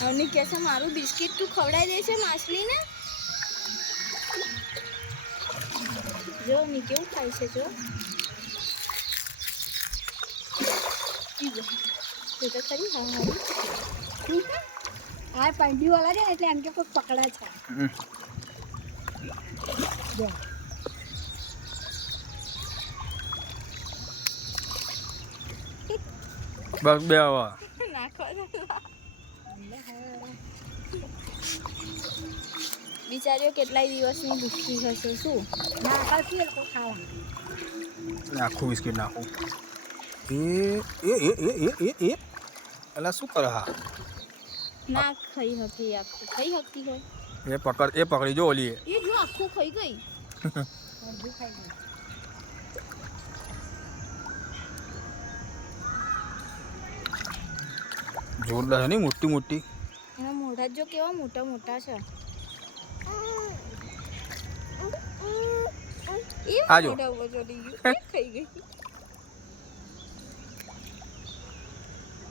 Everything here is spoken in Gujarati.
અવની કે છે મારું બિસ્કિટ તું ખવડાવી દે છે માછલીને? જો અવની કેવું ખાય છે જો. તો ખરી હા હા. આ પાંડી વાળા છે એટલે એમ કે કોઈ પકડા છે. જો. બસ બે આવા બિચારીઓ કેટલાય દિવસની ભૂખી હશે શું નાખું બિસ્કીટ નાખું એ એ એ એ એ એ એ અલા શું કરે હા ના ખઈ હતી આખું ખાઈ હતી હોય એ પકડ એ પકડી જો ઓલી એ જો આખું ખાઈ ગઈ ખાઈ ગઈ જોરદાર છે ને મોટી મોટી. એના મોઢા જો કેવા મોટા મોટા છે. આ જો. મોઢા ઉપર ચડી ગયું. ખાઈ ગઈ.